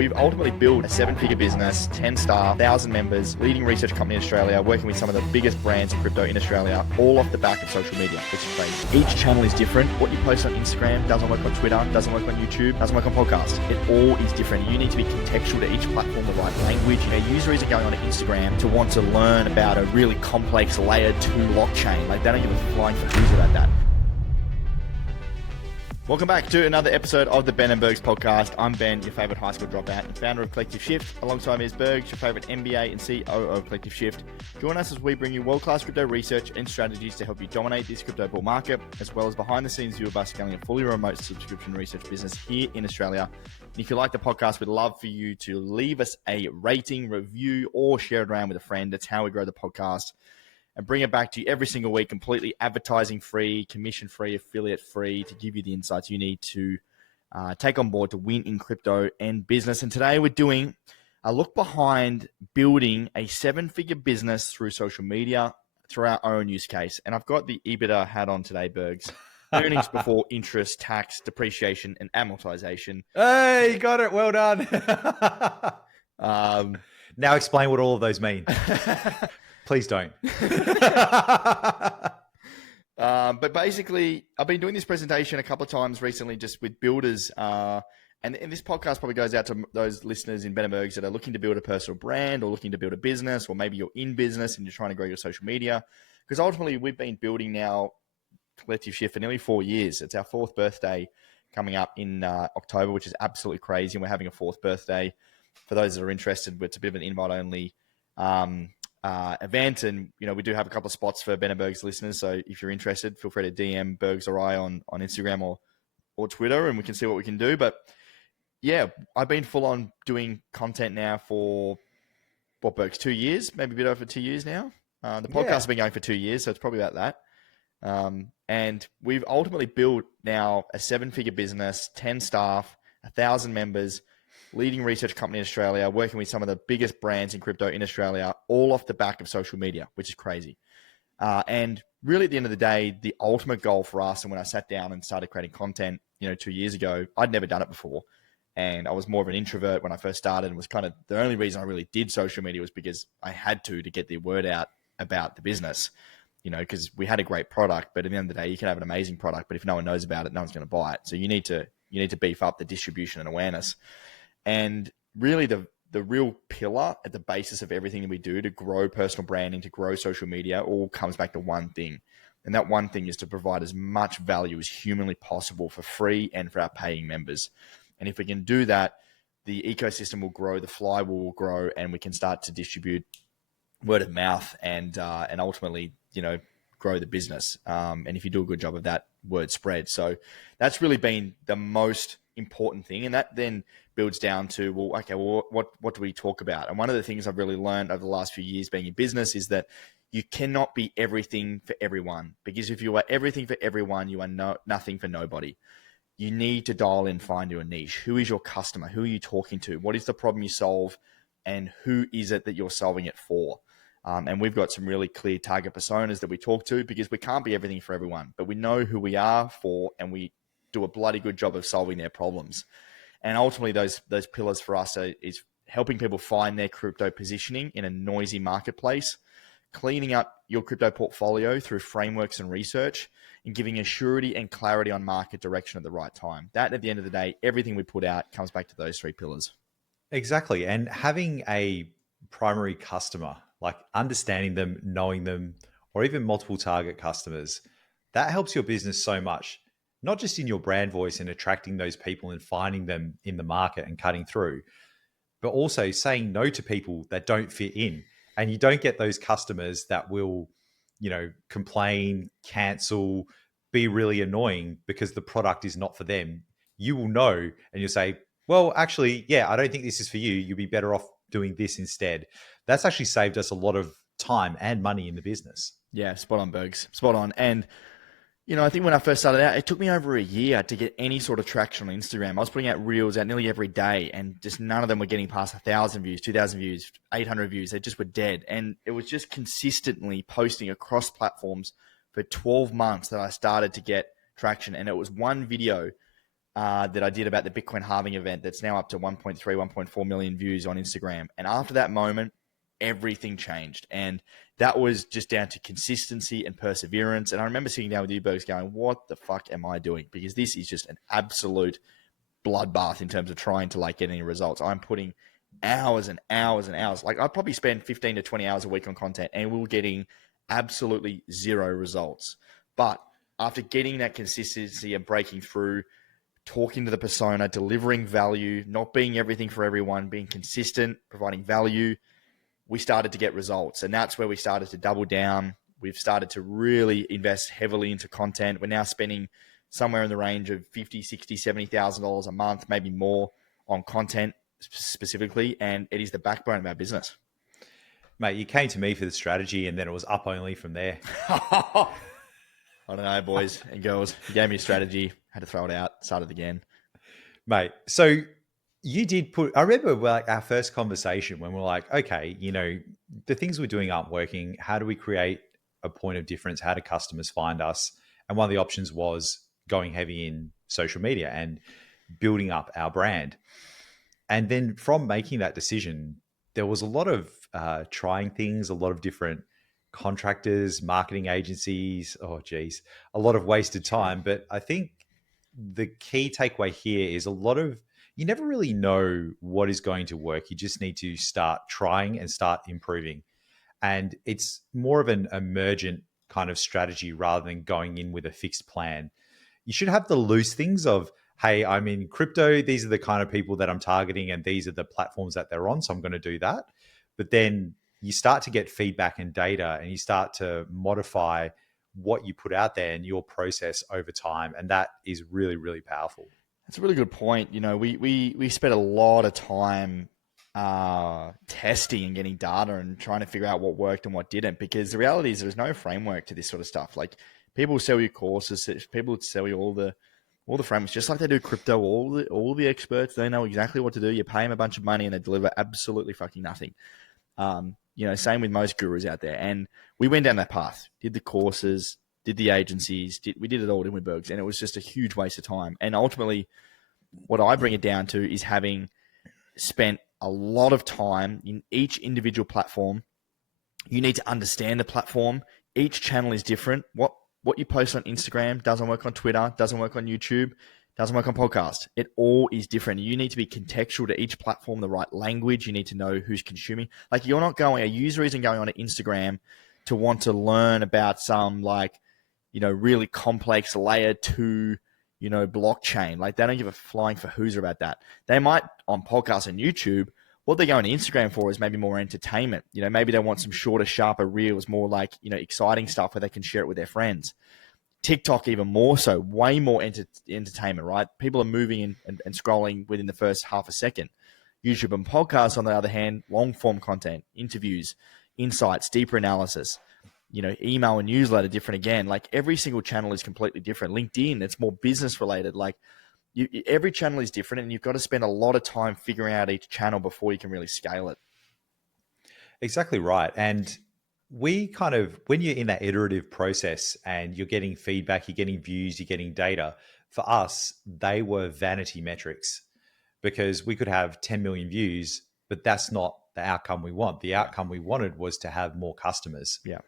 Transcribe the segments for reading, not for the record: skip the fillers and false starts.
We've ultimately built a 7-figure business, 10 staff, 1,000 members, leading research company in Australia, working with some of the biggest brands in crypto in Australia, all off the back of social media, which is crazy. Each channel is different. What you post on Instagram doesn't work on Twitter, doesn't work on YouTube, doesn't work on podcasts. It all is different. You need to be contextual to each platform, the right language. Users are going on to Instagram to want to learn about a really complex layer 2 blockchain. Like, they don't give a flying fools about that. Welcome back to another episode of the Ben and Bergs podcast. I'm Ben, your favorite high school dropout and founder of Collective Shift. Alongside me is Bergs, your favorite MBA and CEO of Collective Shift. Join us as we bring you world-class crypto research and strategies to help you dominate this crypto bull market, as well as behind-the-scenes view of us scaling a fully remote subscription research business here in Australia. And if you like the podcast, we'd love for you to leave us a rating, review, or share it around with a friend. That's how we grow the podcast and bring it back to you every single week, completely advertising-free, commission-free, affiliate-free, to give you the insights you need to take on board to win in crypto and business. And today we're doing a look behind building a 7-figure business through social media, through our own use case. And I've got the EBITDA hat on today, Bergs. Earnings before interest, tax, depreciation, and amortization. Hey, you got it. Well done. Now explain what all of those mean. Please don't. But basically, I've been doing this presentation a couple of times recently just with builders. And this podcast probably goes out to those listeners in Benenbergs that are looking to build a personal brand or looking to build a business, or maybe you're in business and you're trying to grow your social media. Because ultimately, we've been building now Collective Shift for nearly 4 years. It's our 4th birthday coming up in October, which is absolutely crazy. And we're having a 4th birthday. For those that are interested, it's a bit of an invite-only event, and we do have a couple of spots for Ben and Bergs listeners, so if you're interested, feel free to DM Bergs or I on Instagram or Twitter, and we can see what we can do. But yeah, I've been full on doing content now for Bergs, 2 years, maybe a bit over 2 years now. The podcast has been going for 2 years, so it's probably about that. And we've ultimately built now a 7-figure business, 10 staff, 1,000 members, leading research company in Australia, working with some of the biggest brands in crypto in Australia, all off the back of social media, which is crazy. And really, at the end of the day, the ultimate goal for us, and when I sat down and started creating content, 2 years ago, I'd never done it before. And I was more of an introvert when I first started, and was kind of the only reason I really did social media was because I had to get the word out about the business, because we had a great product. But at the end of the day, you can have an amazing product, but if no one knows about it, no one's going to buy it. So you need to beef up the distribution and awareness. And really the real pillar at the basis of everything that we do to grow personal branding, to grow social media, all comes back to one thing. And that one thing is to provide as much value as humanly possible for free and for our paying members. And if we can do that, the ecosystem will grow, the flywheel will grow, and we can start to distribute word of mouth and ultimately, grow the business. And if you do a good job of that, word spread. So that's really been the most important thing. And that then builds down to, what do we talk about? And one of the things I've really learned over the last few years being in business is that you cannot be everything for everyone, because if you are everything for everyone, you are nothing for nobody. You need to dial in, find your niche. Who is your customer? Who are you talking to? What is the problem you solve? And who is it that you're solving it for? And we've got some really clear target personas that we talk to, because we can't be everything for everyone, but we know who we are for, and we do a bloody good job of solving their problems. And ultimately, those pillars for us is helping people find their crypto positioning in a noisy marketplace, cleaning up your crypto portfolio through frameworks and research, and giving a surety and clarity on market direction at the right time. That, at the end of the day, everything we put out comes back to those 3 pillars. Exactly. And having a primary customer, like understanding them, knowing them, or even multiple target customers, that helps your business so much. Not just in your brand voice and attracting those people and finding them in the market and cutting through, but also saying no to people that don't fit in. And you don't get those customers that will, complain, cancel, be really annoying because the product is not for them. You will know, and you'll say, well, actually, I don't think this is for you. You'll be better off doing this instead. That's actually saved us a lot of time and money in the business. Yeah, spot on, Bergs. Spot on. And I think when I first started out, it took me over a year to get any sort of traction on Instagram. I was putting out reels out nearly every day, and just none of them were getting past 1,000 views, 2,000 views, 800 views. They just were dead. And it was just consistently posting across platforms for 12 months that I started to get traction. And it was one video that I did about the Bitcoin halving event that's now up to 1.3, 1.4 million views on Instagram. And after that moment, everything changed. And that was just down to consistency and perseverance. And I remember sitting down with you, Bergs, going, what the fuck am I doing? Because this is just an absolute bloodbath in terms of trying to like get any results. I'm putting hours and hours and hours. Like I probably spend 15 to 20 hours a week on content and we're getting absolutely zero results. But after getting that consistency and breaking through, talking to the persona, delivering value, not being everything for everyone, being consistent, providing value, we started to get results. And that's where we started to double down. We've started to really invest heavily into content. We're now spending somewhere in the range of 50, 60, $70,000 a month, maybe more on content specifically. And it is the backbone of our business. Mate, you came to me for the strategy and then it was up only from there. I don't know, boys and girls. You gave me a strategy, had to throw it out, started again. Mate, so you did put, I remember like our first conversation when we're like, okay, you know, the things we're doing aren't working. How do we create a point of difference? How do customers find us? And one of the options was going heavy in social media and building up our brand. And then from making that decision, there was a lot of trying things, a lot of different contractors, marketing agencies. Oh, geez, a lot of wasted time. But I think the key takeaway here is a lot of you never really know what is going to work. You just need to start trying and start improving. And it's more of an emergent kind of strategy rather than going in with a fixed plan. You should have the loose things of, hey, I'm in crypto. These are the kind of people that I'm targeting, and these are the platforms that they're on. So I'm going to do that. But then you start to get feedback and data, and you start to modify what you put out there and your process over time. And that is really, really powerful. That's a really good point. You know, we spent a lot of time testing and getting data and trying to figure out what worked and what didn't. Because the reality is, there's no framework to this sort of stuff. Like people sell you courses, people sell you all the frameworks, just like they do crypto. All the experts, they know exactly what to do. You pay them a bunch of money and they deliver absolutely fucking nothing. You know, same with most gurus out there. And we went down that path, did the courses, did the agencies, we did it all in Bergs, and it was just a huge waste of time. And ultimately, what I bring it down to is having spent a lot of time in each individual platform. You need to understand the platform. Each channel is different. What you post on Instagram doesn't work on Twitter, doesn't work on YouTube, doesn't work on podcast. It all is different. You need to be contextual to each platform, the right language. You need to know who's consuming. Like a user isn't going on to Instagram to want to learn about some like, you know, really complex layer two, you know, blockchain. Like they don't give a flying for who's about that. They might on podcasts and YouTube. What they're going to Instagram for is maybe more entertainment. You know, maybe they want some shorter, sharper reels, more like, you know, exciting stuff where they can share it with their friends. TikTok even more so, way more entertainment, right? People are moving in and scrolling within the first half a second. YouTube and podcasts, on the other hand, long form content, interviews, insights, deeper analysis. You know, email and newsletter different again. Like every single channel is completely different. LinkedIn, it's more business related. Like every channel is different, and you've got to spend a lot of time figuring out each channel before you can really scale it. Exactly right. And we kind of, when you're in that iterative process and you're getting feedback, you're getting views, you're getting data, for us, they were vanity metrics because we could have 10 million views, but that's not the outcome we want. The outcome we wanted was to have more customers. Yeah.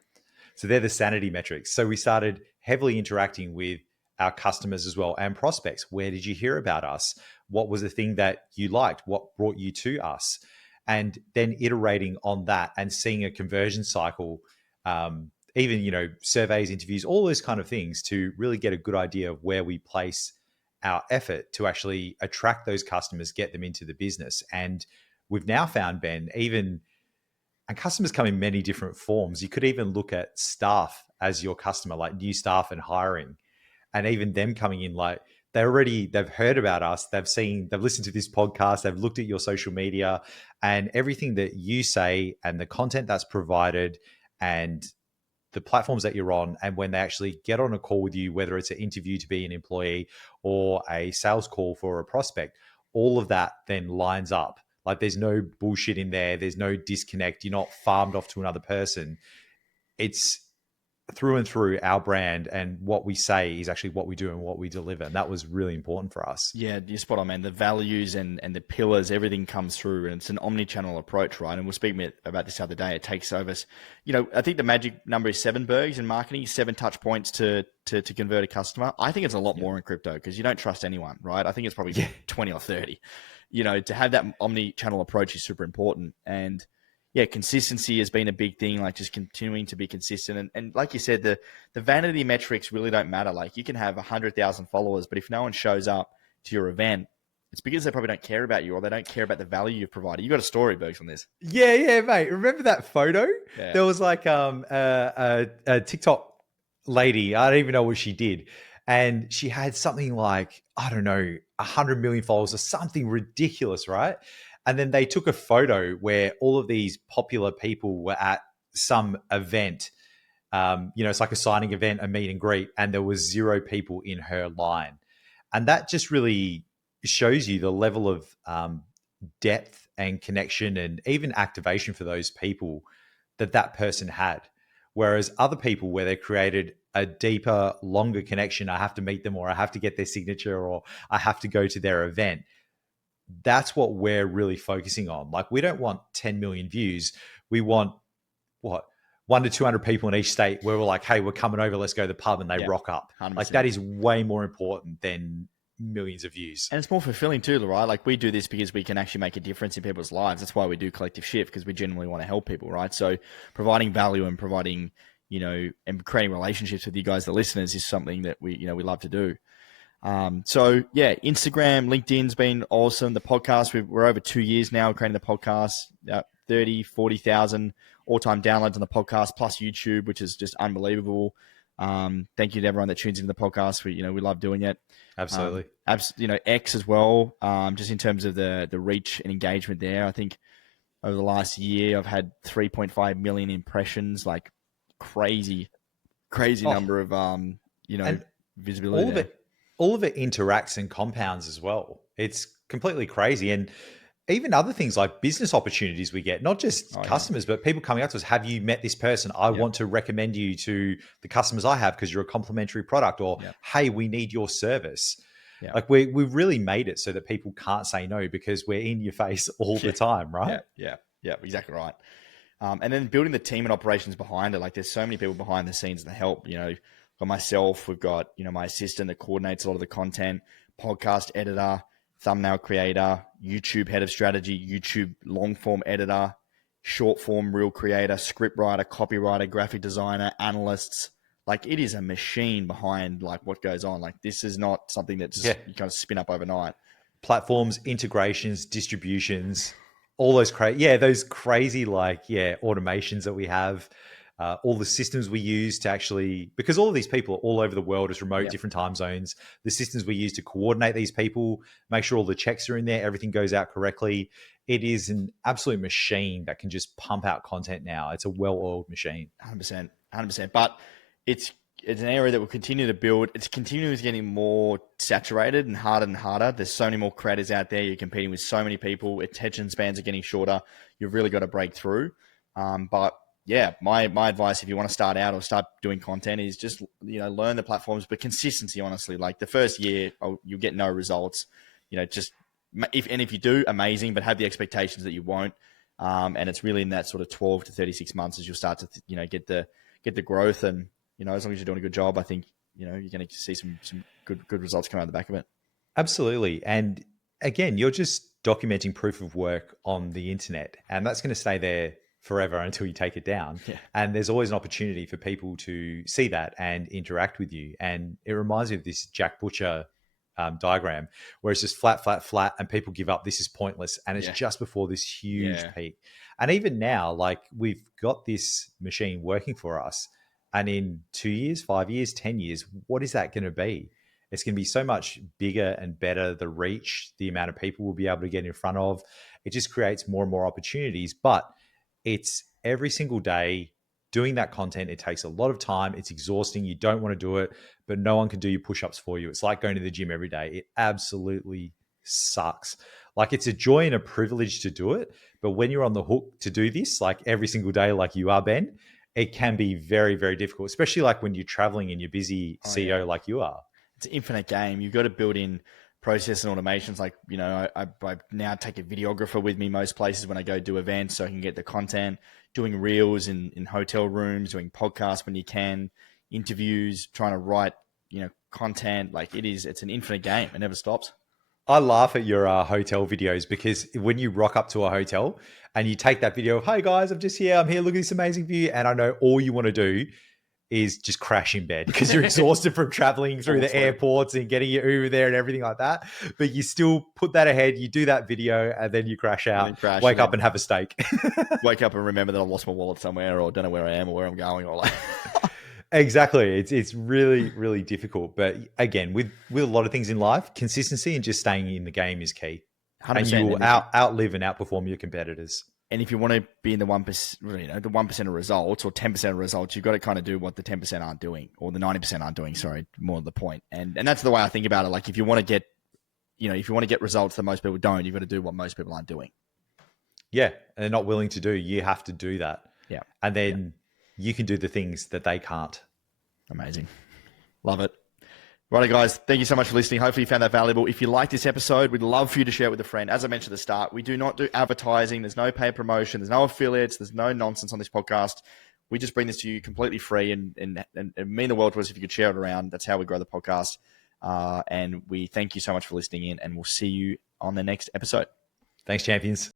So they're the sanity metrics. So we started heavily interacting with our customers as well and prospects. Where did you hear about us? What was the thing that you liked? What brought you to us? And then iterating on that and seeing a conversion cycle, even, you know, surveys, interviews, all those kind of things to really get a good idea of where we place our effort to actually attract those customers, get them into the business. And we've now found, Ben, even and customers come in many different forms. You could even look at staff as your customer, like new staff and hiring, and even them coming in like they've heard about us, they've listened to this podcast, they've looked at your social media and everything that you say and the content that's provided and the platforms that you're on. And when they actually get on a call with you, whether it's an interview to be an employee or a sales call for a prospect, all of that then lines up. Like there's no bullshit in there. There's no disconnect. You're not farmed off to another person. It's through and through our brand, and what we say is actually what we do and what we deliver. And that was really important for us. Yeah, you're spot on, man. The values and the pillars, everything comes through, and it's an omni-channel approach, right? And we'll speak about this the other day. It takes over, I think the magic number is 7 bergs in marketing, 7 touch points to convert a customer. I think it's a lot Yeah. more in crypto because you don't trust anyone, right? I think it's probably Yeah. 20 or 30. To have that omni-channel approach is super important. And yeah, consistency has been a big thing, like just continuing to be consistent. And like you said, the vanity metrics really don't matter. Like you can have 100,000 followers, but if no one shows up to your event, it's because they probably don't care about you or they don't care about the value you've provided. You got a story, Bergs, on this. Yeah, yeah, mate. Remember that photo? Yeah. There was like a TikTok lady. I don't even know what she did, and she had something like, I don't know, 100 million followers or something ridiculous, right? And then they took a photo where all of these popular people were at some event. It's like a signing event, a meet and greet, and there was 0 people in her line, and that just really shows you the level of depth and connection and even activation for those people that person had. Whereas other people, where they created a deeper, longer connection, I have to meet them, or I have to get their signature, or I have to go to their event. That's what we're really focusing on. Like, we don't want 10 million views. We want what? 1 to 200 people in each state where we're like, hey, we're coming over, let's go to the pub, and they Yeah. rock up. Like, 100%. that is way more important than millions of views. And it's more fulfilling too, right? Like we do this because we can actually make a difference in people's lives. That's why we do Collective Shift, because we genuinely want to help people, right? So providing value and providing, and creating relationships with you guys, the listeners, is something that we love to do. So yeah, Instagram, LinkedIn's been awesome. The podcast, we're over 2 years now creating the podcast, 30, 40,000 all-time downloads on the podcast, plus YouTube, which is just unbelievable. Thank you to everyone that tunes into the podcast. We love doing it. Absolutely. X as well. Just in terms of the reach and engagement there, I think over the last year I've had 3.5 million impressions, like crazy Oh, number of and visibility all of there. it all of it interacts and compounds as well. It's completely crazy. And even other things like business opportunities we get, not just Oh yeah, customers, but people coming up to us. Have you met this person? I yeah, want to recommend you to the customers I have because you're a complimentary product, or yeah, hey, we need your service. yeah, Like, we've really made it so that people can't say no because we're in your face all yeah, the time, yeah, right? yeah, yeah. Exactly right. And then building the team and operations behind it. Like there's so many people behind the scenes that help. Got myself. We've got my assistant that coordinates a lot of the content, podcast editor, thumbnail creator, YouTube head of strategy, YouTube long form editor, short form reel creator, script writer, copywriter, graphic designer, analysts. Like it is a machine behind like what goes on. Like this is not something that Yeah. just you kind of spin up overnight. Platforms, integrations, distributions, all those those crazy automations that we have, all the systems we use to actually, because all of these people are all over the world as remote, Yeah, different time zones. The systems we use to coordinate these people, make sure all the checks are in there, everything goes out correctly. It is an absolute machine that can just pump out content now. It's a well-oiled machine. 100%, 100%. But it's an area that will continue to build. It's continually getting more saturated and harder and harder. There's so many more creators out there. You're competing with so many people. Attention spans are getting shorter. You've really got to break through. But yeah, my advice if you want to start out or start doing content is just learn the platforms, but consistency. Honestly, like the first year, you'll get no results. Just if you do, amazing, but have the expectations that you won't. And it's really in that sort of 12 to 36 months as you'll start to get the growth. And as long as you're doing a good job, I think you're going to see some good results come out of the back of it. Absolutely. And again, you're just documenting proof of work on the internet, and that's going to stay there forever until you take it down. Yeah, And there's always an opportunity for people to see that and interact with you. And it reminds me of this Jack Butcher diagram where it's just flat, flat, flat, and people give up. This is pointless. And it's yeah, just before this huge yeah, peak. And even now, like, we've got this machine working for us. And in 2 years, 5 years, 10 years, what is that going to be? It's going to be so much bigger and better. The reach, the amount of people we'll be able to get in front of, it just creates more and more opportunities. But it's every single day doing that content. It takes a lot of time. It's exhausting. You don't want to do it, but no one can do your push-ups for you. It's like going to the gym every day. It absolutely sucks. Like, it's a joy and a privilege to do it. But when you're on the hook to do this, like every single day, like you are, Ben, it can be very, very difficult, especially like when you're traveling and you're busy Oh yeah, CEO like you are. it's an infinite game. You've got to build in process and automations. Like, I now take a videographer with me most places when I go do events so I can get the content, doing reels in hotel rooms, doing podcasts when you can, interviews, trying to write, content. Like it's an infinite game. It never stops. I laugh at your hotel videos because when you rock up to a hotel and you take that video, hey guys, I'm just here, I'm here, look at this amazing view. And I know all you want to do is just crash in bed because you're exhausted from traveling through Fall the asleep. airports and getting your Uber there and everything like that. But you still put that ahead, you do that video, and then you crash And out, then crash wake and up then and have a steak. wake up and remember that I lost my wallet somewhere or don't know where I am or where I'm going or like Exactly. It's really, really difficult. But again, with a lot of things in life, consistency and just staying in the game is key. And you 100%. will outlive and outperform your competitors. And if you want to be in the 1%, the 1% of results or 10% of results, you've got to kind of do what the 10% aren't doing or the 90% aren't doing. Sorry, more to the point. And that's the way I think about it. Like if you want to get, if you want to get results that most people don't, you've got to do what most people aren't doing. Yeah. And they're not willing to do. You have to do that. Yeah. And Yeah. then you can do the things that they can't. Amazing. Love it. Righto, guys. Thank you so much for listening. Hopefully you found that valuable. If you like this episode, we'd love for you to share it with a friend. As I mentioned at the start, we do not do advertising. There's no paid promotion. There's no affiliates. There's no nonsense on this podcast. We just bring this to you completely free and mean the world to us if you could share it around. That's how we grow the podcast. And we thank you so much for listening in, and we'll see you on the next episode. Thanks, champions.